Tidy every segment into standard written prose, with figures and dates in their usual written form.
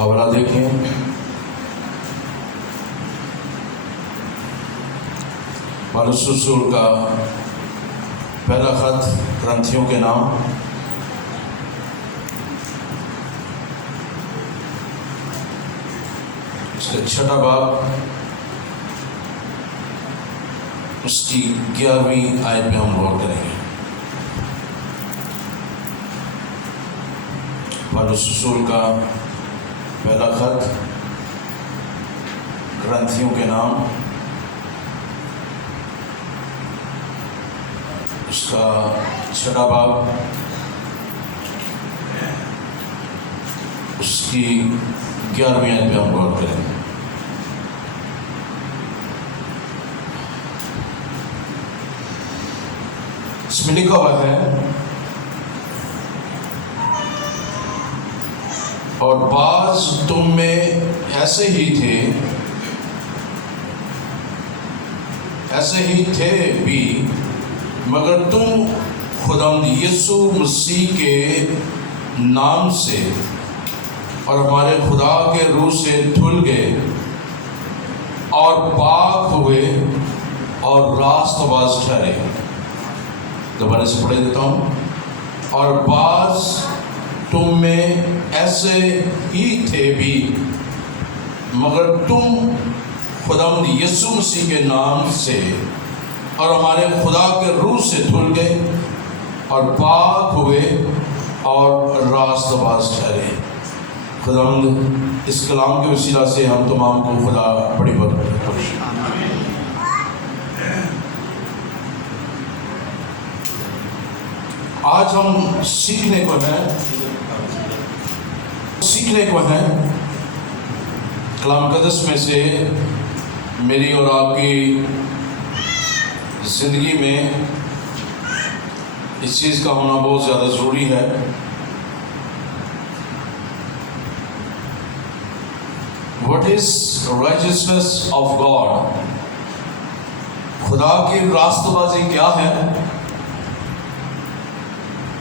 حوالہ دیکھیں پالوس رسول کا پہلا خط کرنتھیوں کے نام، اس کا 6واں باب، اس کی 11ویں آیت میں ہم غور کریں گے۔ پالوس رسول کا پہلا خط کرنتھیوں کے نام، اس کا 6واں باب، اس کی 11ویں آیت پہ ہم غور کریں گے۔ اس میں لکھا ہوا ہے، اور بعض تم میں ایسے ہی تھے بھی، مگر تم خداوند یسوع مسیح کے نام سے اور ہمارے خدا کے روح سے دھل گئے اور پاک ہوئے اور راست باز ٹھہرے۔ دوبارہ سے پڑھ دیتا ہوں، اور بعض تم میں ایسے ہی تھے بھی، مگر تم خداوند یسوع مسیح کے نام سے اور ہمارے خدا کے روح سے دھل گئے اور پاک ہوئے اور راست باز ٹھہرے۔ خداوند اس کلام کے وسیلہ سے ہم تمام کو خدا بڑی برکت بخشے۔ آج ہم سیکھنے کو ہیں کلام مقدس میں سے، میری اور آپ کی زندگی میں اس چیز کا ہونا بہت زیادہ ضروری ہے۔ What is righteousness of God؟ خدا کی راست بازی کیا ہے،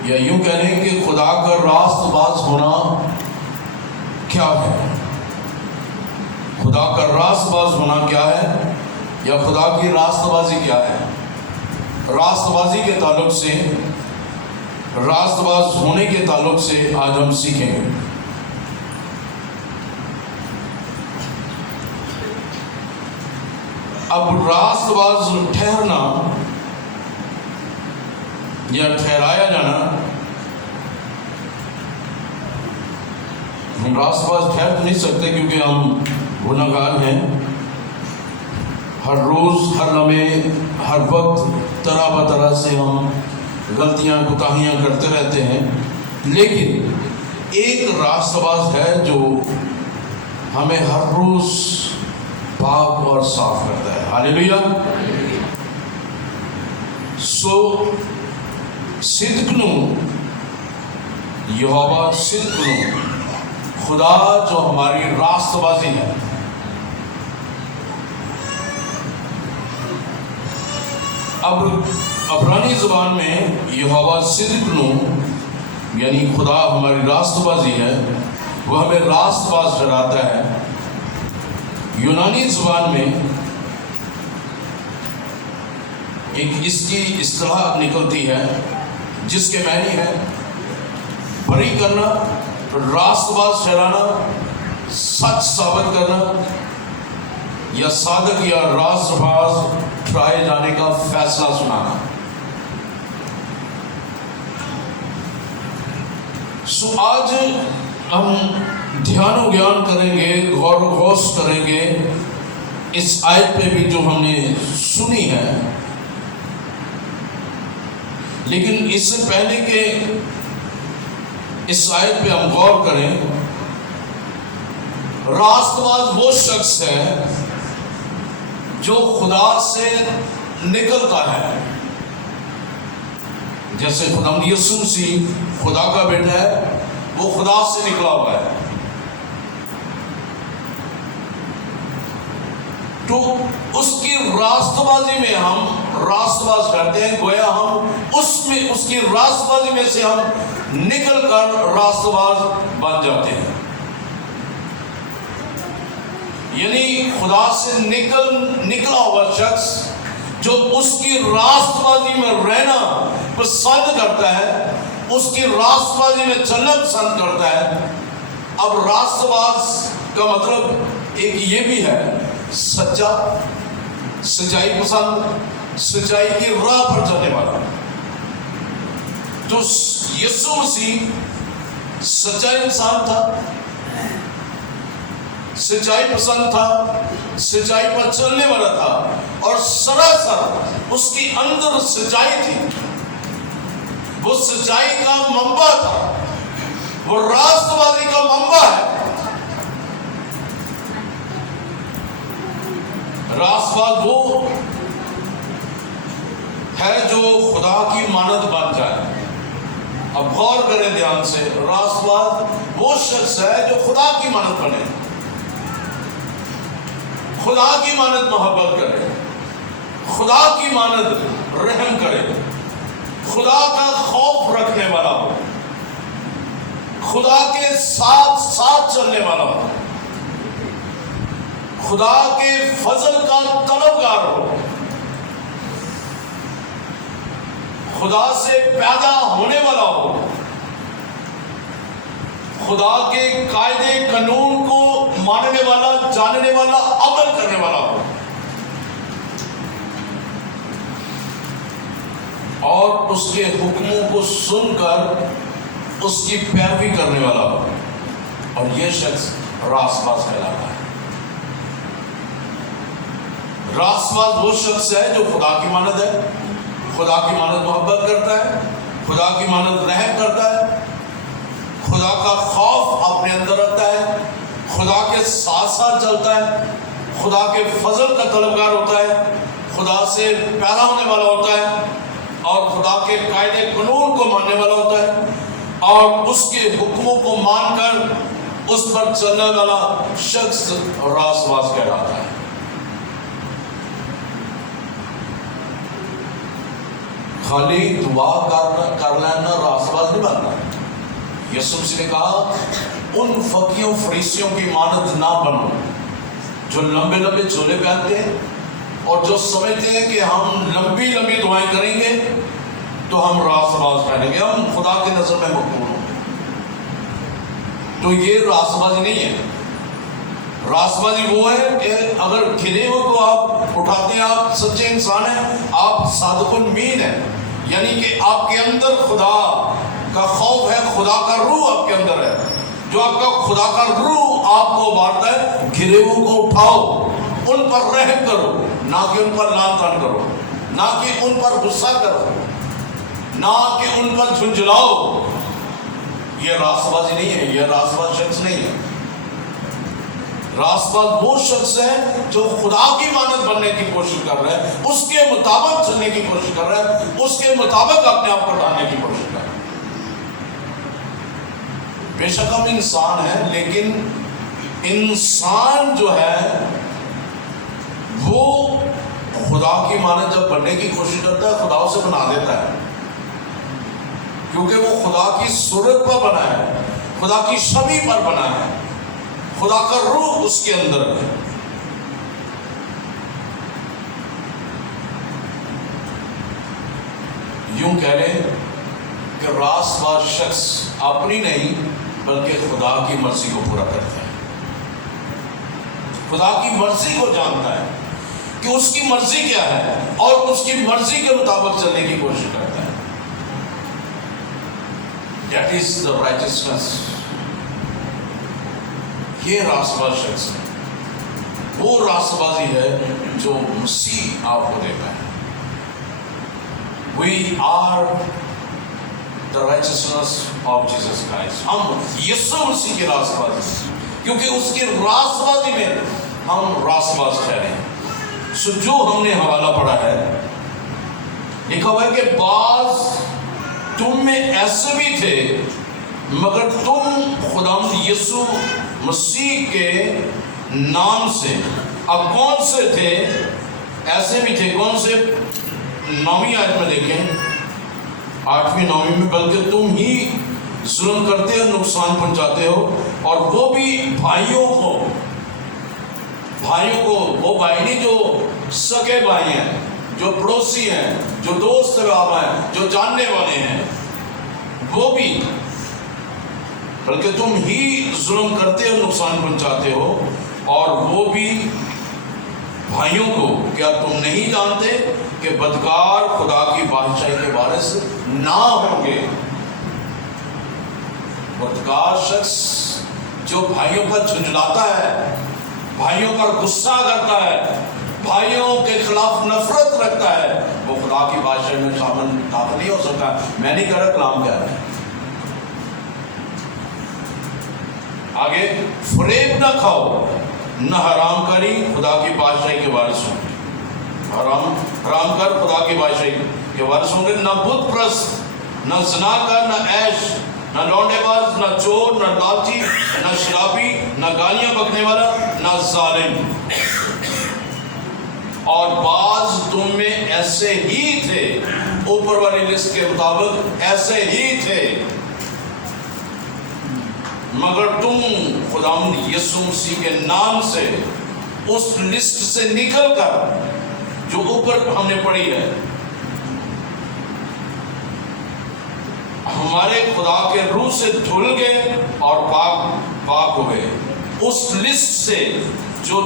یا یوں کہہ لیں کہ خدا کا راست باز ہونا کیا ہے؟ خدا کا راست باز ہونا کیا ہے، یا خدا کی راست بازی کیا ہے؟ راست بازی کے تعلق سے، راست باز ہونے کے تعلق سے آج ہم سیکھیں گے۔ اب راست باز ٹھہرنا یا ٹھہرایا جانا، ہم راست باز ٹھہر تو نہیں سکتے کیونکہ ہم گنہگار ہیں۔ ہر روز، ہر لمحے، ہر وقت طرح بطرح سے ہم غلطیاں کوتاہیاں کرتے رہتے ہیں، لیکن ایک راست باز ہے جو ہمیں ہر روز پاک اور صاف کرتا ہے۔ ہاللیلویا۔ صدق نو یہوہ، صدق نو خدا جو ہماری راست بازی ہے۔ اب عبرانی زبان میں یہوہ صدق نو یعنی خدا ہماری راست بازی ہے، وہ ہمیں راست باز ٹھہراتا ہے۔ یونانی زبان میں ایک اس کی اصطلاح نکلتی ہے جس کے معنی ہے بری کرنا، راست باز ٹھہرانا، سچ ثابت کرنا، یا صادق یا راست باز ٹھہرائے جانے کا فیصلہ سنانا۔ آج ہم دھیان و گیان کریں گے، غور و خوض کریں گے اس آیت پہ بھی جو ہم نے سنی ہے، لیکن اس سے پہلے کہ اس آیت پہ ہم غور کریں، راست باز وہ شخص ہے جو خدا سے نکلتا ہے۔ جیسے خداوند یسوع مسیح خدا کا بیٹا ہے، وہ خدا سے نکلا ہوا ہے، تو اس کی راست بازی میں ہم راست باز کرتے ہیں، گویا ہم اس کی راست بازی میں سے ہم نکل کر راست باز بن جاتے ہیں۔ یعنی خدا سے نکلا ہوا شخص جو اس کی راست بازی میں رہنا پسند کرتا ہے، اس کی راست بازی میں چلنا پسند کرتا ہے. اب راست باز کا مطلب ایک یہ بھی ہے سچا، سچائی پسند، سچائی کی راہ پر چلنے والا. تو یسوع مسیح سچا انسان تھا، سچائی پسند تھا، سچائی پر چلنے والا تھا، اور سراسر اس کی اندر سچائی تھی. وہ سچائی کا منبع تھا، وہ راست بازی کا منبع ہے. راست باز وہ ہے جو خدا کی مانند بن جائے. اب غور کریں دھیان سے، راست باز وہ شخص ہے جو خدا کی مانند بنے، خدا کی مانند محبت کرے، خدا کی مانند رحم کرے، خدا کا خوف رکھنے والا ہو، خدا کے ساتھ ساتھ چلنے والا ہو، خدا کے فضل کا طلبگار ہو، خدا سے پیدا ہونے والا ہو، خدا کے قاعدے قانون کو ماننے والا، جاننے والا، عمل کرنے والا ہو، اور اس کے حکموں کو سن کر اس کی پیروی کرنے والا ہو. اور یہ شخص راست باز کہلاتا ہے. راست باز وہ شخص ہے جو خدا کی مانند ہے، خدا کی مانند محبت کرتا ہے، خدا کی مانند رحم کرتا ہے، خدا کا خوف اپنے اندر رکھتا ہے، خدا کے ساتھ ساتھ چلتا ہے، خدا کے فضل کا طلبگار ہوتا ہے، خدا سے پیدا ہونے والا ہوتا ہے، اور خدا کے قاعدے قانون کو ماننے والا ہوتا ہے، اور اس کے حکموں کو مان کر اس پر چلنے والا شخص راست باز کہلاتا ہے. خالی دعا کر لینا راست باز نہیں بننا. یسوع مسیح نے کہا ان فقیوں فریسیوں کی مانند نہ بنو جو لمبے لمبے چولے پہنتے ہیں اور جو سمجھتے ہیں کہ ہم لمبی لمبی دعائیں کریں گے تو ہم راست باز پہنیں گے، ہم خدا کی نظر میں مقبول ہوں گے. تو یہ راست بازی نہیں ہے. راست بازی وہ ہے کہ اگر گرے ہو تو آپ اٹھاتے ہیں، آپ سچے انسان ہیں، آپ صادق المین ہیں، یعنی کہ آپ کے اندر خدا کا خوف ہے، خدا کا روح آپ کے اندر ہے. جو آپ کا خدا کا روح آپ کو ابھارتا ہے، گرے ہوئے کو اٹھاؤ، ان پر رحم کرو، نہ کہ ان پر لعن طعن کرو، نہ کہ ان پر غصہ کرو، نہ کہ ان پر جھنجھلاؤ. یہ راست بازی نہیں ہے، یہ راست باز شخص نہیں ہے. راست باز وہ شخص ہے جو خدا کی مانند بننے کی کوشش کر رہا ہے، اس کے مطابق چلنے کی کوشش کر رہا ہے، اس کے مطابق اپنے آپ کو ڈالنے کی کوشش کر رہا ہے. بے شک ہم انسان ہیں، لیکن انسان جو ہے وہ خدا کی مانند جب بننے کی کوشش کرتا ہے، خدا اسے بنا دیتا ہے، کیونکہ وہ خدا کی صورت پر بنا ہے، خدا کی شبیہ پر بنا ہے، خدا کا روح اس کے اندر ہے. یوں کہہ لیں کہ راست باز شخص اپنی نہیں بلکہ خدا کی مرضی کو پورا کرتا ہے، خدا کی مرضی کو جانتا ہے کہ اس کی مرضی کیا ہے اور اس کی مرضی کے مطابق چلنے کی کوشش کرتا ہے. That is the righteousness. یہ راست باز شخص ہے، وہ راست بازی ہے جو مسیح آپ کو دیتا ہے. We are the righteousness of Jesus Christ. ہم یسوع مسیح کی راست بازی، کیونکہ اس کی راست بازی میں ہم راست باز ٹھہرے ہیں. سو جو ہم نے حوالہ پڑھا ہے، لکھا ہوا ہے کہ بعض تم میں ایسے بھی تھے مگر تم خداوند یسوع مسیح کے نام سے. اب کون سے تھے؟ ایسے بھی تھے. کون سے؟ 9ویں آیت میں دیکھیں، 8ویں 9ویں میں، بلکہ تم ہی ظلم کرتے ہو، نقصان پہنچاتے ہو، اور وہ بھی بھائیوں کو بھائیوں کو، وہ بھائی نہیں جو سگے بھائی ہیں، جو پڑوسی ہیں، جو دوست بابا ہیں، جو جاننے والے ہیں، وہ بھی، بلکہ تم ہی ظلم کرتے ہو، نقصان پہنچاتے ہو، اور وہ بھی بھائیوں کو، کیا تم نہیں جانتے کہ بدکار خدا کی بادشاہی کے وارث نہ ہوں گے؟ بدکار شخص جو بھائیوں پر جھنجھلاتا ہے، بھائیوں پر غصہ کرتا ہے، بھائیوں کے خلاف نفرت رکھتا ہے، وہ خدا کی بادشاہی میں شامل داخل نہیں ہو سکتا۔ میں نہیں کہہ رہا، کلام کہہ رہا ہے۔ آگے، فریب نہ کھاؤ، نہ حرام کاری خدا کی بادشاہی کے وارث ہوں گے۔ حرام کر خدا کی بادشاہی کے وارث ہوں گے۔ نہ بت پرست، نہ زنا کر، نہ عیش، نہ لونڈے باز، نہ چور، نہ لالچی، نہ شرابی، نہ گالیاں بکنے والا، نہ ظالم۔ اور بعض تم میں ایسے ہی تھے، اوپر والی لسٹ کے مطابق ایسے ہی تھے، مگر تم خداوند یسوع مسیح کے نام سے اس لسٹ سے نکل کر، جو اوپر ہم نے پڑھی ہے، ہمارے خدا کے روح سے دھل گئے اور پاک ہو گئے۔ اس لسٹ سے جو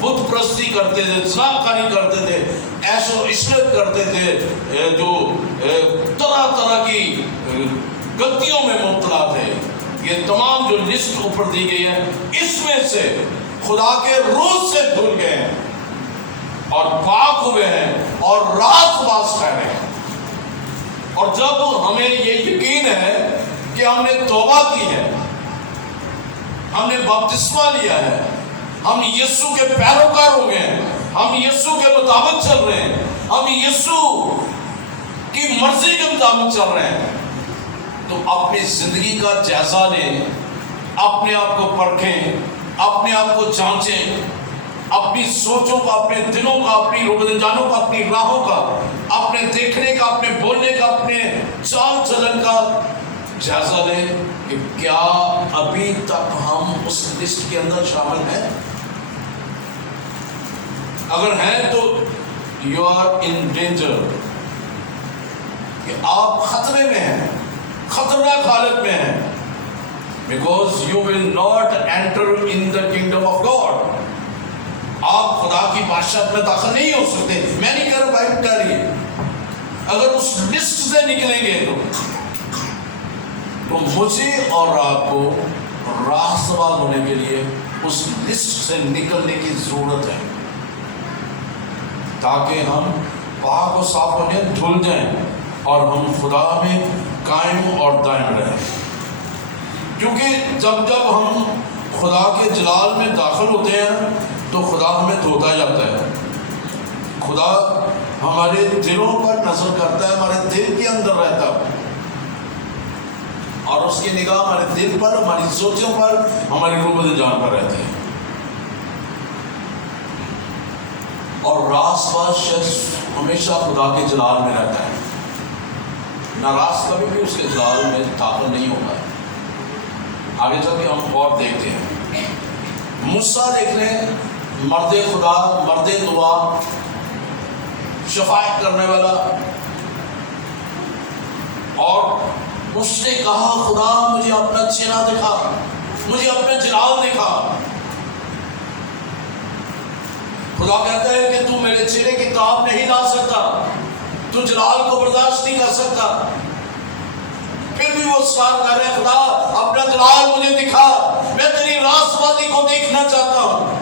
بت پرستی کرتے تھے، زناکاری کرتے تھے، عیش و عشرت کرتے تھے، جو طرح طرح کی غلطیوں میں مبتلا تھے، یہ تمام جو لسٹ اوپر دی گئی ہے، اس میں سے خدا کے روح سے دھل گئے ہیں اور پاک ہوئے ہیں اور راست باز ٹھہرے ہیں۔ اور جب ہمیں یہ یقین ہے کہ ہم نے توبہ کی ہے، ہم نے بپتسمہ لیا ہے، ہم یسوع کے پیروکار ہو گئے ہیں، ہم یسوع کے مطابق چل رہے ہیں، ہم یسوع کی مرضی کے مطابق چل رہے ہیں، تو اپنی زندگی کا جائزہ لیں، اپنے آپ کو پرکھیں، اپنے آپ کو جانچیں، اپنی سوچوں کا، اپنے دلوں کا، اپنی روزانوں کا، اپنی راہوں کا، اپنے دیکھنے کا، اپنے بولنے کا، اپنے چال چلن کا جائزہ لیں کہ کیا ابھی تک ہم اس لسٹ کے اندر شامل ہیں۔ اگر ہیں تو یو آر ان ڈینجر، کہ آپ خطرے میں ہیں، خطرناک حالت میں ہیں، because you will not enter in the kingdom of God. آپ خدا کی بادشاہت میں داخل نہیں ہو سکتے۔ میں نہیں کہہ رہا، بائبل کہہ رہی ہے، اگر اس لسٹ سے نکلیں گے تو مجھے اور آپ کو راست باز ہونے کے لیے اس لسٹ سے نکلنے کی ضرورت ہے، تاکہ ہم پاک و صاف ہو جائیں، دھل جائیں، اور ہم خدا میں قائم اور دائم رہیں۔ کیونکہ جب ہم خدا کے جلال میں داخل ہوتے ہیں تو خدا ہمیں دھوتا جاتا ہے۔ خدا ہمارے دلوں پر نظر کرتا ہے، ہمارے دل کے اندر رہتا ہے، اور اس کی نگاہ ہمارے دل پر، ہماری سوچوں پر، ہماری روح جان پر رہتی ہے۔ اور راست باز شخص ہمیشہ خدا کے جلال میں رہتا ہے، ناراض کبھی بھی اس کے جلال میں داخل نہیں ہوگا۔ آگے چل کے ہم اور دیکھتے ہیں، موسیٰ دیکھ لیں، مرد خدا، مرد دعا، شفاعت کرنے والا، اور اس نے کہا خدا مجھے اپنا چہرہ دکھا، مجھے اپنا جلال دکھا۔ خدا کہتا ہے کہ تو میرے چہرے کی تاب نہیں لا سکتا، تو جلال کو برداشت نہیں کر سکتا، پھر بھی وہ سوال کر رہے ہیں خدا اپنا جلال مجھے دکھا، میں تیری راست بازی کو دیکھنا چاہتا ہوں،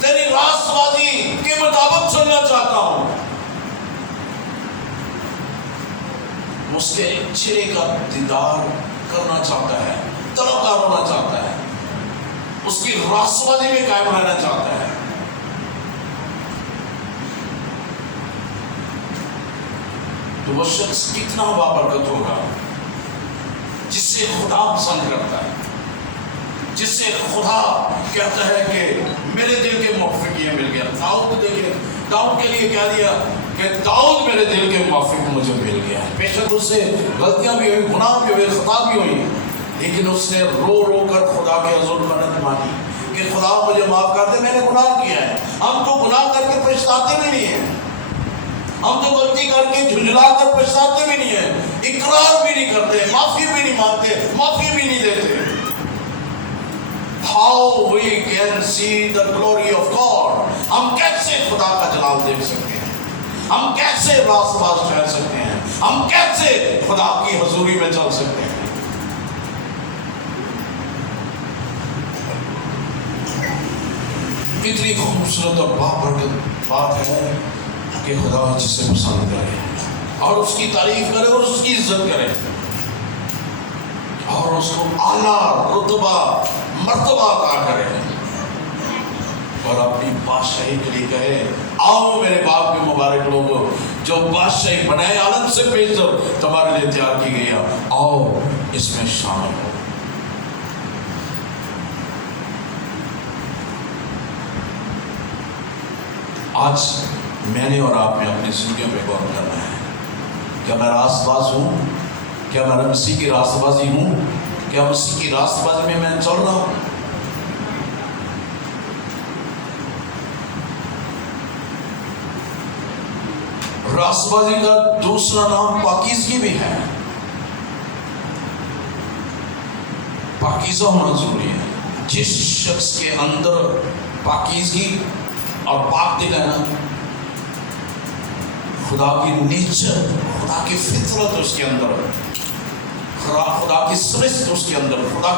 تیری راست بازی کے مطابق چلنا چاہتا ہوں۔ اس کے چہرے کا دیدار کرنا چاہتا ہے، طلبگار ہونا چاہتا ہے، اس کی راست بازی میں قائم رہنا چاہتا ہے۔ تو وہ شخص کتنا بابرکت ہوگا جسے خدا پسند کرتا ہے، جسے خدا کہتا ہے کہ میرے دل کے موافق یہ مل گیا۔ داؤد کو دیکھیں، داؤد کے لیے کہہ دیا کہ داؤد میرے دل کے موافق مجھے مل گیا ہے۔ بے شک اس سے غلطیاں بھی ہوئی، گناہ بھی ہوئے، خطا بھی ہوئی، لیکن اس نے رو رو کر خدا کے حضور منت مانی کہ خدا مجھے معاف کر دے، میں نے گناہ کیا ہے۔ ہم تو گناہ کر کے پچھتاتے بھی نہیں ہیں، ہم تو غلطی کر کے جھنجھلا کر پچھتاتے بھی نہیں ہیں، اقرار بھی نہیں کرتے، معافی بھی نہیں مانگتے، معافی بھی نہیں دیتے۔ How we can see the glory of God؟ ہم کیسے خدا کا جلال دیکھ سکتے ہیں؟ ہم کیسے راست باز ٹھہر سکتے ہیں؟ ہم کیسے خدا کی حضوری میں چل سکتے ہیں؟ اتنی خوبصورت اور بابرکت بات ہے کہ خدا جسے پسند کرے اور اس کی تعریف کرے اور اس کی عزت کرے اور اس کو اعلیٰ رتبہ مرتبہ عطا کرے اور اپنی بادشاہی کے لیے کہے، آؤ میرے باپ کے مبارک لوگوں، جو بادشاہی بنائے عالم سے بہتر تمہارے لیے تیار کی گئی ہے، آؤ اس میں شامل ہو۔ آج میں نے اور آپ نے اپنی زندگیوں پہ غور کرنا ہے، کیا میں راست باز ہوں؟ کیا میں مسیح کی راست بازی ہوں؟ کیا مسیح کی راست بازی میں چل رہا ہوں؟ راست بازی کا دوسرا نام پاکیزگی بھی ہے۔ پاکیزہ ہونا ضروری ہے۔ جس شخص کے اندر پاکیزگی اور پاک دل ہے نا، خدا کی نیچر، خدا کی فطرت اس کے اندر، خدا کی سرشت اس کے اندر، خدا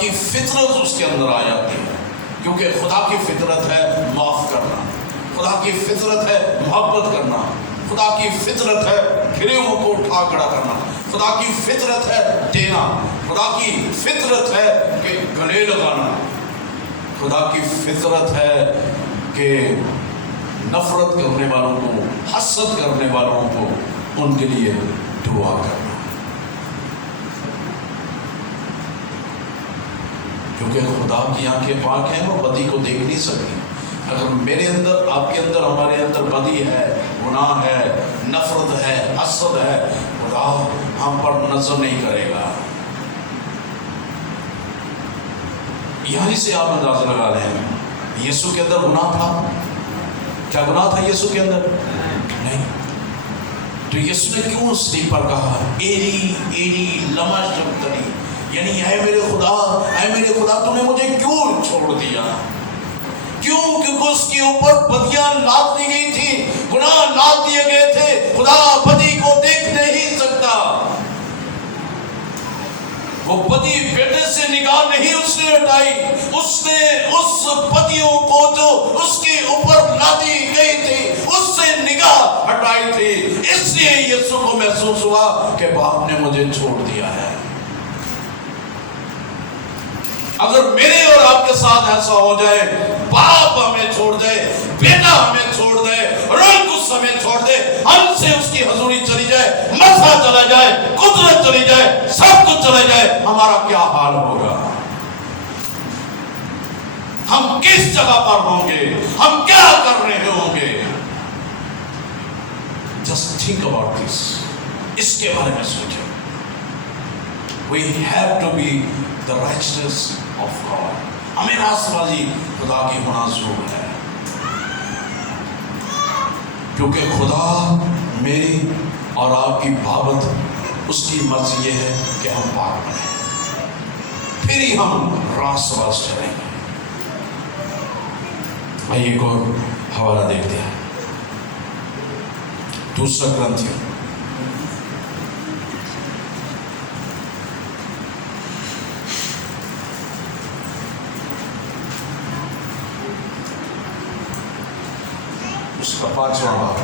کی فطرت اس کے اندر آ جاتی ہے، کیونکہ خدا کی فطرت ہے معاف کرنا، خدا کی فطرت ہے محبت کرنا، خدا کی فطرت ہے گرے ہوئے کو اٹھا کھڑا کرنا، خدا کی فطرت ہے دینا، خدا کی فطرت ہے کہ گلے لگانا، خدا کی فطرت ہے کہ نفرت کرنے والوں کو، حسد کرنے والوں کو ان کے لیے دعا کرنا، کیونکہ خدا کی آنکھیں پاک ہیں، وہ بدی کو دیکھ نہیں سکتی۔ اگر میرے اندر، آپ کے اندر، ہمارے اندر بدی ہے، گناہ ہے، نفرت ہے، حسد ہے، خدا ہم پر نظر نہیں کرے گا۔ یہیں سے آپ اندازہ لگا لیں، یسوع کے اندر گناہ تھا؟ کیا گناہ تھا یسوع کے اندر؟ نہیں۔ تو یسوع نے کیوں سلیب پر کہا ایلی ایلی لما شبتنی، یعنی اے میرے خدا تو نے مجھے کیوں چھوڑ دیا؟ کیوں؟ کیونکہ اس کے اوپر بدیاں لاد دی گئی تھی، گناہ لاد دیے گئے تھے۔ خدا بدی کو دیکھ نہیں سکتا، وہ بدی بیٹے سے نگاہ نہیں اس نے ہٹائی، اس نے اس بدیوں کو جو اس کے اوپر لادی گئی تھی اس سے نگاہ ہٹائی تھی، اس لیے یسوع کو محسوس ہوا کہ باپ نے مجھے چھوڑ دیا ہے۔ اگر میرے اور آپ کے ساتھ ایسا ہو جائے، باپ ہمیں چھوڑ دے، بیٹا ہمیں چھوڑ دے، روح القدس ہمیں چھوڑ دے، ہم سے اس کی حضوری چلی جائے، مسا چلا جائے، قدرت چلی جائے، سب کچھ چلا جائے، ہمارا کیا حال ہوگا؟ ہم کس جگہ پر ہوں گے؟ ہم کیا کر رہے ہوں گے؟ Just think about this. اس کے بارے میں سوچیں۔ We have to be the righteousness of God. ہمیں راست بازی خدا کی ہونا ضرور ہے، کیونکہ خدا میری اور آپ کی بابت اس کی مرضی یہ ہے کہ ہم پاک بنیں، پھر ہی ہم راست باز ٹھہریں گے۔ آئیے ایک اور حوالہ دیکھتے ہیں، دوسرا کرنتھیوں اس کا 5واں باب،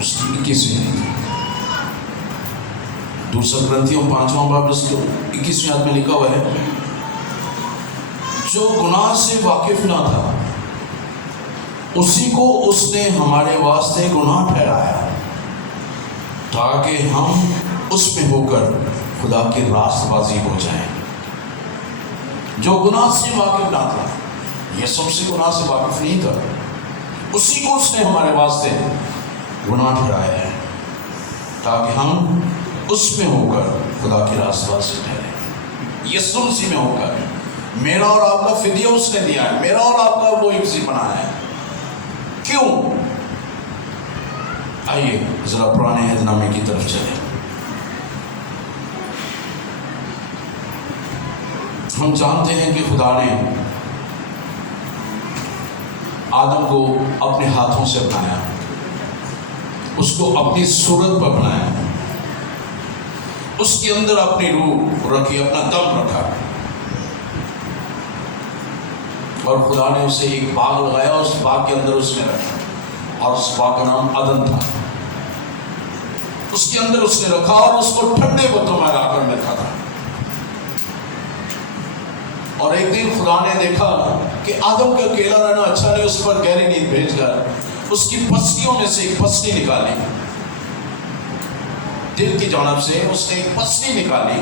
اس کی 21ویں، دوسرا کرنتھیوں 5واں باب اس کے 21ویں آیت میں لکھا ہوا ہے، جو گناہ سے واقف نہ تھا اسی کو اس نے ہمارے واسطے گناہ ٹھہرایا تاکہ ہم اس میں ہو کر خدا کی راست بازی ہو جائیں۔ جو گناہ سے واقف نہ تھا، یہ سب سے گناہ سے واقف نہیں تھا، اسی کو اس نے ہمارے واسطے گناہ ٹھہرایا ہے تاکہ ہم اس میں ہو کر خدا کی راست بازی ٹھہرے، یسوع مسیح میں ہو کر۔ میرا اور آپ کا فدیہ اس نے دیا ہے، میرا اور آپ کا وہ عوضی بنایا ہے۔ کیوں؟ آئیے ذرا پرانے عہد نامے کی طرف چلیں۔ ہم جانتے ہیں کہ خدا نے آدم کو اپنے ہاتھوں سے بنایا، اس کو اپنی صورت پر بنایا، اس کے اندر اپنی روح رکھی، اپنا دم رکھا، اور خدا نے اسے ایک باغ لگایا، اس باغ کے اندر اس نے رکھا، اور اس باغ کا نام عدن تھا۔ اس کے اندر اس نے رکھا اور اس کو ٹھنڈے بتوں میں لا کر رکھا تھا۔ اور ایک دن خدا نے دیکھا کہ آدم کا اکیلا رہنا اچھا نہیں، اس پر گہری نیند بھیج کر اس کی پسلیوں میں سے ایک پسلی نکالی، دل کی جانب سے اس نے ایک پسلی نکالی،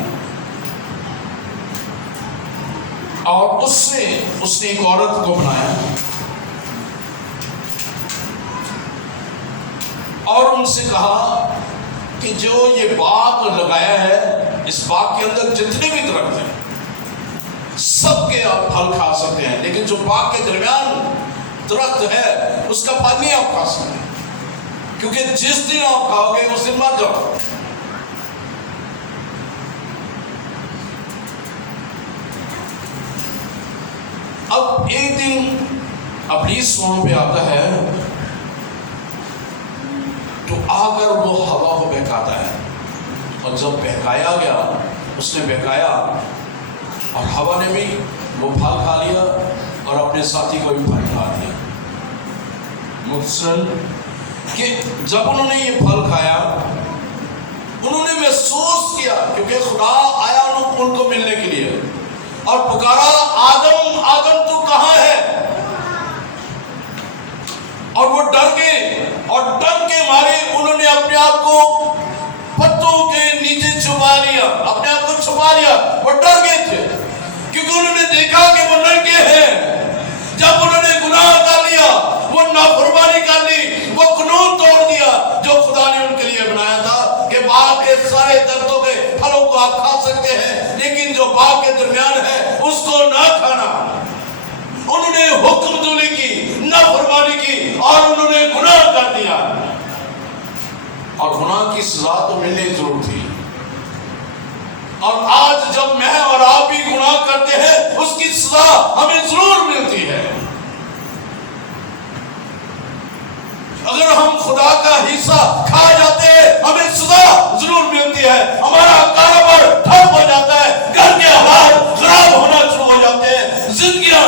اور اس سے اس نے ایک عورت کو بنایا، اور ان سے کہا کہ جو یہ باغ لگایا ہے، اس باغ کے اندر جتنے بھی درخت ہیں سب کے آپ پھل کھا سکتے ہیں، لیکن جو باغ کے درمیان درخت ہے اس کا پھل نہیں آپ کھا سکتے، کیونکہ جس دن آپ کھاؤ گے اس دن مر جاؤ۔ اب ایک دن ابلیس وہاں پہ آتا ہے تو آ کر وہ ہوا کو بہکاتا ہے، اور جب بہکایا گیا، اس نے بہکایا اور ہوا نے بھی وہ پھل کھا لیا اور اپنے ساتھی کو بھی پھل کھا دیا۔ مقصد کہ جب انہوں نے یہ پھل کھایا، انہوں نے محسوس کیا، کیونکہ خدا آیا ان کو ملنے کے لیے اور پکارا، آدم آدم تو کہاں ہے؟ اور وہ ڈر گئے، اور ڈر کے مارے انہوں نے اپنے آپ کو پتوں کے نیچے چھپا لیا، اپنے آپ کو چھپا لیا، وہ ڈر گئے تھے کیونکہ انہوں نے دیکھا کہ وہ ننگے ہیں۔ جب انہوں نے گناہ کر لیا، وہ نافرمانی کر لی، وہ قانون توڑ دیا جو خدا نے ان کے لیے بنایا تھا کہ باغ کے سارے درختوں کے پھلوں کو آپ کھا سکتے ہیں، لیکن جو باغ کے درمیان ہے اس کو نہ کھانا۔ انہوں نے حکم تولی کی، نافرمانی کی، اور انہوں نے گناہ کر دیا، اور گناہ کی سزا تو ملنے ضرور تھی۔ اور آج جب میں اور آپ بھی گناہ کرتے ہیں، اس کی سزا ہمیں ضرور ملتی ہے۔ اگر ہم خدا کا حصہ کھا جاتے ہیں، ہمیں سزا ضرور ملتی ہے، ہمارا کاروبار ٹھپ ہو جاتا ہے، گھر کے حالات خراب ہونا شروع ہو جاتے ہیں، زندگیاں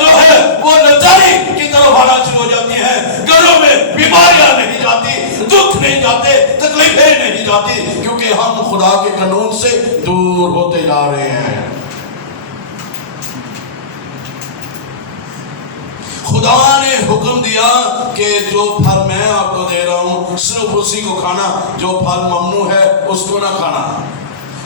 جو ہے وہ لاچاری کی طرف آنا شروع ہو جاتی ہیں، گھروں میں بیماریاں نہیں جاتی، دکھ نہیں جاتے، تکلیفیں نہیں جاتی، کیونکہ ہم خدا کے قانون سے دور ہوتے جا رہے ہیں۔ خدا نے حکم دیا کہ جو پھل میں آپ کو دے رہا ہوں صرف اسی کو کھانا، جو پھل ممنوع ہے اس کو نہ کھانا۔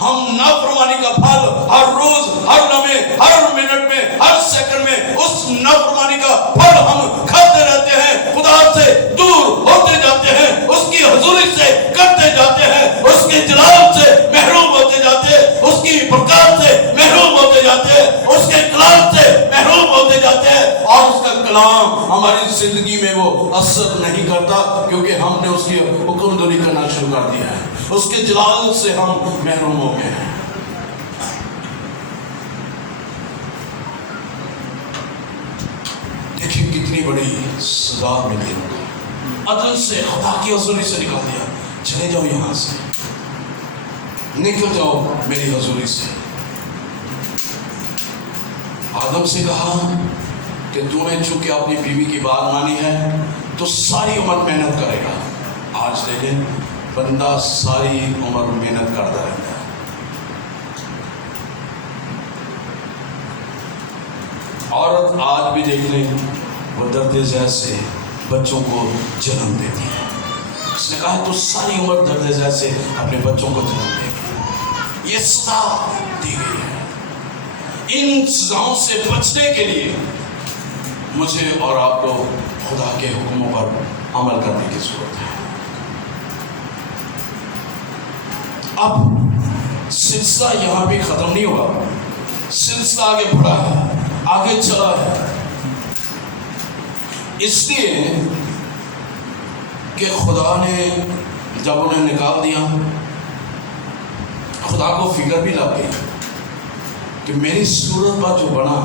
ہم نافرمانی کا پھل ہر روز، ہر لمحے، ہر منٹ میں، ہر سیکنڈ میں اس نافرمانی کا پھل ہم کھاتے رہتے ہیں، خدا سے دور ہوتے جاتے ہیں، اس کی حضوری سے کٹتے جاتے ہیں، اس کے جلال سے محروم ہوتے جاتے ہیں، اس کی برکات سے محروم ہوتے جاتے ہیں، اس کے کلام سے محروم ہوتے جاتے ہیں، اور اس کا کلام ہماری زندگی میں وہ اثر نہیں کرتا، کیونکہ ہم نے اس کی حکم دوری کرنا شروع کر دیا ہے، اس کے جلال سے ہم محروم ہو گئے ہیں۔ دیکھیں کتنی بڑی سزا ملی، عدل سے، خدا کی حضوری سے نکال دیا، چلے جاؤ یہاں سے، نکل جاؤ میری حضوری سے۔ آدم سے کہا کہ تو نے چونکہ اپنی بیوی کی بات مانی ہے تو ساری عمر محنت کرے گا۔ آج دیکھیں بندہ ساری عمر محنت کرتا رہتا ہے، عورت آج بھی دیکھ لیں وہ درد ذیل سے بچوں کو جنم دیتی ہے۔ اس نے کہا تو ساری عمر درد ذیل سے اپنے بچوں کو جنم دے گی۔ یہ سزا دی گئی ہے۔ ان سزاؤں سے بچنے کے لیے مجھے اور آپ کو خدا کے حکموں پر عمل کرنے کی ضرورت ہے۔ اب سلسلہ یہاں بھی ختم نہیں ہوا، سلسلہ آگے بڑھا ہے، آگے چلا ہے، اس لیے کہ خدا نے جب انہیں نکال دیا، خدا کو فکر بھی لگ گئی کہ میری صورت پر جو بنا،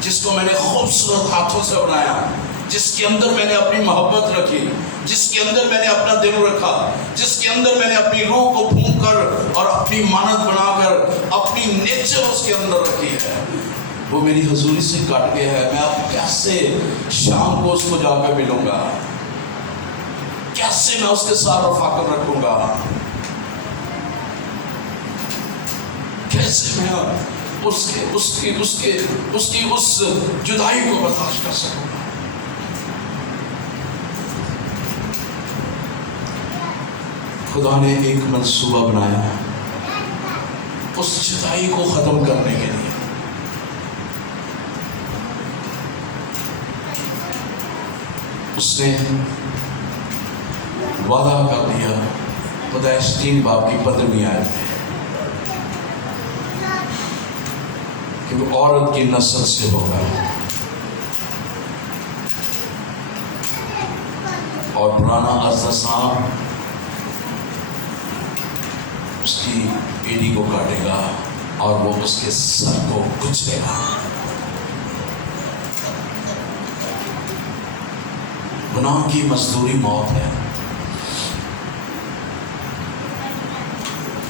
جس کو میں نے خوبصورت ہاتھوں سے بنایا، جس کے اندر میں نے اپنی محبت رکھی، جس کے اندر میں نے اپنا دل رکھا، جس کے اندر میں نے اپنی روح کو پھونک کر اور اپنی مانت بنا کر اپنی نیچر اس کے اندر رکھی ہے، وہ میری حضوری سے کٹ گیا ہے۔ میں اب کیسے شام کو اس کو جا کے ملوں گا؟ کیسے میں اس کے ساتھ رفاقت رکھوں گا؟ کیسے میں اس کی جدائی کو برداشت کر سکوں گا؟ خدا نے ایک منصوبہ بنایا اس جدائی کو ختم کرنے کے لیے۔ اس نے وعدہ کر دیا پیدائش 3 باب کی 15ویں آیت میں کہ وہ عورت کی نسل سے ہوگا اور پرانا ازدسام اس کی ایڑی کو کاٹے گا اور وہ اس کے سر کو کچلے گا۔ گناہ کی مزدوری موت ہے،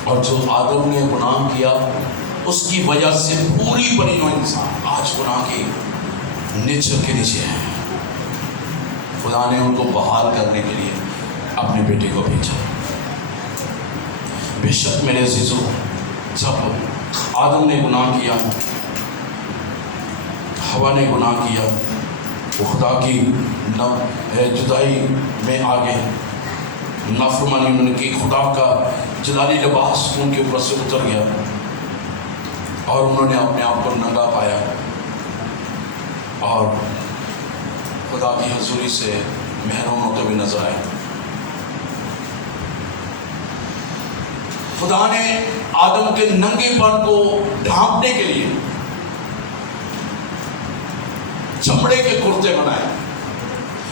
اور جو آدم نے گناہ کیا اس کی وجہ سے پوری بنی نوع انسان آج گناہ کی نیچر کے نیچے ہے۔ خدا نے ان کو بحال کرنے کے لیے اپنے بیٹے کو بھیجا۔ بے شک میرے عزیزو، جب آدم نے گناہ کیا، ہوا نے گناہ کیا، وہ خدا کی جدائی میں آگے نافرمانی انہوں نے کی، خدا کا جلالی لباس ان کے اوپر سے اتر گیا اور انہوں نے اپنے آپ کو ننگا پایا اور خدا کی حضوری سے محروم ہوتے ہوئے نظر آئے۔ خدا نے آدم کے ننگے پن کو ڈھانپنے کے لیے چمڑے کے کرتے بنائے،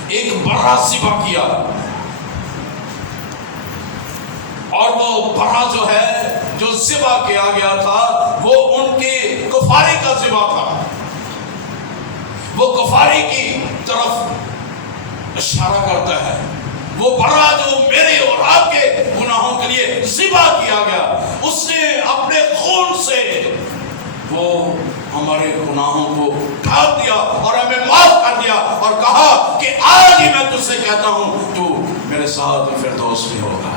ایک بڑا سبا کیا، اور وہ بڑا جو ہے جو ذبح کیا گیا تھا وہ ان کے کفارے کا ذبح تھا، وہ کفارے کی طرف اشارہ کرتا ہے۔ وہ بڑا جو میرے اور آپ کے گناہوں کے لیے ذبح کیا گیا، اس نے اپنے خون سے وہ ہمارے گناہوں کو ڈھانپ دیا اور ہمیں معاف کر دیا اور کہا کہ آج ہی میں تجھ سے کہتا ہوں تو میرے ساتھ فردوس میں ہوگا۔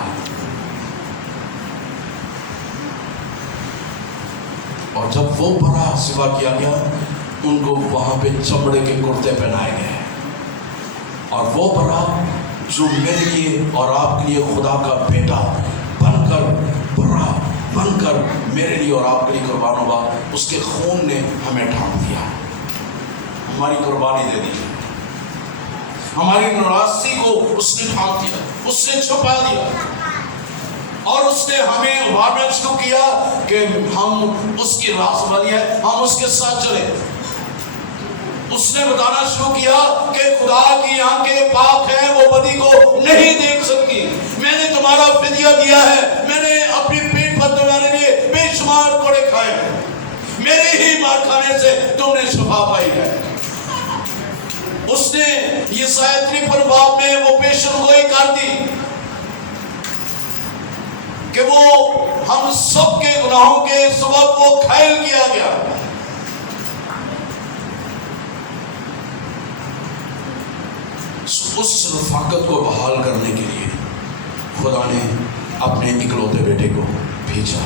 اور جب وہ بڑا ذبح کیا گیا، ان کو وہاں پہ چمڑے کے کرتے پہنائے گئے، اور وہ بڑا جو میرے لیے اور آپ کے لیے خدا کا بیٹا بن کر، بڑا بن کر میرے لیے اور آپ کے لیے قربان ہوا، اس کے خون نے ہمیں ڈھانپ دیا، ہماری قربانی دے دی، ہماری ناراضگی کو اس نے ڈھانپ دیا، اس نے چھپا دیا، اور اس نے ہمیں وعدہ شروع کیا کہ ہم اس کی راست بنی ہے، ہم اس کے ساتھ چلیں۔ اس نے بتانا شروع کیا کہ خدا کی آنکھیں پاک ہیں، وہ بدی کو نہیں دیکھ سکتی، میں نے تمہارا فدیہ دیا ہے، میں نے اپنی پیٹ پر تمہارے لیے بے شمار کوڑے کھائے ہیں، میرے ہی مار کھانے سے تم نے شفا پائی ہے۔ اس نے یسایا 53 باب میں وہ پیشن گوئی کر دی کہ وہ ہم سب کے گناہوں کے سبب وہ گھائل کیا گیا۔ اس رفاقت کو بحال کرنے کے لیے خدا نے اپنے اکلوتے بیٹے کو بھیجا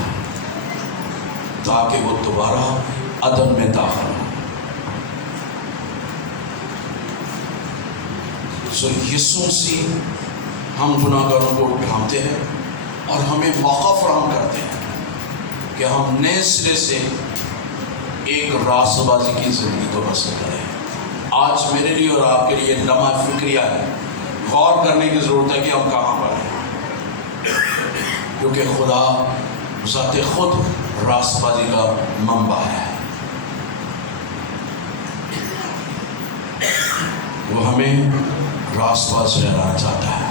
تاکہ وہ دوبارہ عدن میں داخل ہو۔ یسوع مسیح ہم گناہ گاروں کو ڈھانپتے ہیں اور ہمیں موقع فراہم کرتے ہیں کہ ہم نئے سرے سے ایک راست بازی کی زندگی کو بسر کریں۔ آج میرے لیے اور آپ کے لیے لمحہ فکریہ ہے، غور کرنے کی ضرورت ہے کہ ہم کہاں پر ہیں، کیونکہ خدا ذات خود راست بازی کا منبع ہے. وہ ہمیں راست باز ٹھہرانا چاہتا ہے.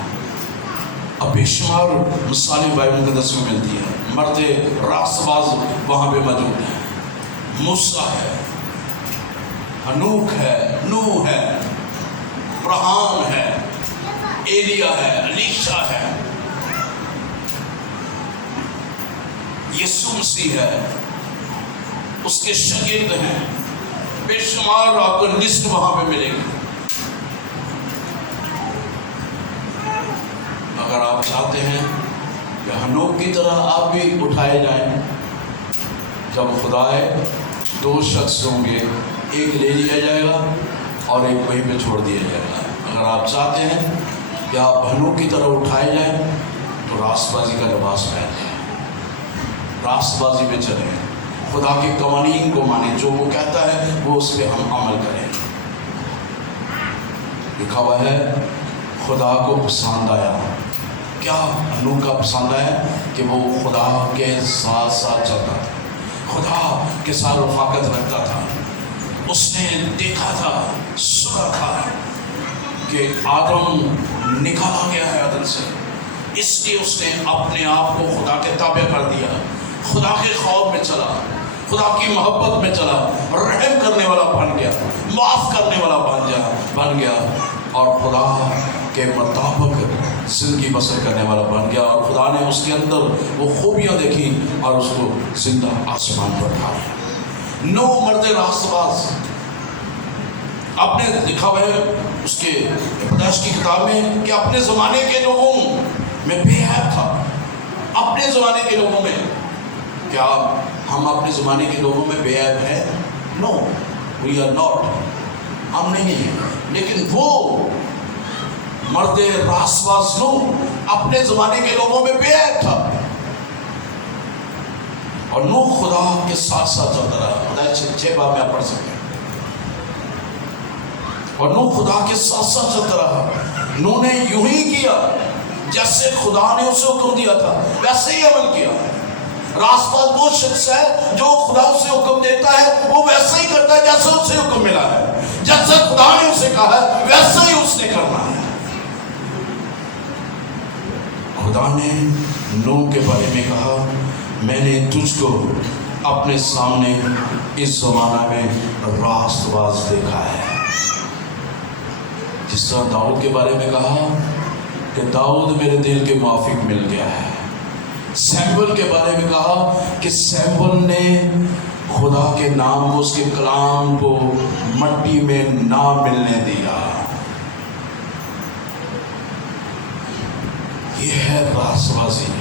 اب بے شمار مثالیں بائبل مقدس میں ملتی ہیں. مرد راست باز وہاں پہ موجود ہیں. موسیٰ ہے، ہنوک ہے، نوح ہے، ابراہیم ہے، ایلیا ہے، الیشا ہے، یسوع مسیح ہے، اس کے شاگرد ہیں. بے شمار آپ کو لسٹ وہاں پہ ملے گی. اگر آپ چاہتے ہیں کہ ہنوک کی طرح آپ بھی اٹھائے جائیں، جب خدا ہے 2 شخص ہوں گے، ایک لے لیا جائے گا اور ایک وہیں پہ چھوڑ دیا جائے گا. اگر آپ چاہتے ہیں کہ آپ ہنوک کی طرح اٹھائے جائیں تو راست بازی کا لباس پہن لیں، راست بازی پہ چلیں، خدا کے قوانین کو مانیں، جو وہ کہتا ہے وہ اس پہ ہم عمل کریں. لکھا ہوا ہے خدا کو پسند آیا. کیا ہنوک کا پسند آیا؟ کہ وہ خدا کے ساتھ ساتھ چلتا تھا، خدا کے ساتھ رفاقت رکھتا تھا. اس نے دیکھا تھا، سنا تھا کہ آدم نکالا گیا ہے عدن سے، اس لیے اس نے اپنے آپ کو خدا کے تابع کر دیا. خدا کے خوف میں چلا، خدا کی محبت میں چلا، رحم کرنے والا بن گیا، معاف کرنے والا بن گیا اور خدا کے مطابق زندگی بسر کرنے والا بن گیا. اور خدا نے اس کے اندر وہ خوبیاں دیکھی اور اس کو زندہ آسمان پر اٹھایا. 9 مرد راست باز. آپ نے لکھا ہوا ہے اس کے پیدائش کی کتاب میں کہ اپنے زمانے کے لوگوں میں بے عیب تھا. اپنے زمانے کے لوگوں میں. کیا ہم اپنے زمانے کے لوگوں میں بے عیب ہیں؟ نو، وی آر ناٹ. ہم نہیں ہیں. لیکن وہ مرد راست باز اپنے زمانے کے لوگوں میں بے عیب تھا. اور نوح خدا کے ساتھ ساتھ چلتا رہا. خدا 6 باب میں آپ پڑھ سکتے ہیں. اور نوح خدا کے ساتھ ساتھ چلتا رہا. نوح نے یوں ہی کیا جیسے خدا نے اسے حکم دیا تھا، ویسے ہی عمل کیا. راست باز وہ شخص ہے جو خدا اسے حکم دیتا ہے وہ ویسا ہی کرتا ہے جیسے اسے حکم ملا ہے. جیسے خدا نے اسے کہا ہے ویسا ہی اس نے کرنا ہے. خدا نے نوح کے بارے میں کہا، میں نے تجھ کو اپنے سامنے اس زمانہ میں راست باز دیکھا ہے. جس طرح داؤد کے بارے میں کہا کہ داؤد میرے دل کے موافق مل گیا ہے. سیمول کے بارے میں کہا کہ سیمول نے خدا کے نام کو، اس کے کلام کو مٹی میں نہ ملنے دیا. یہ ہے راست بازی.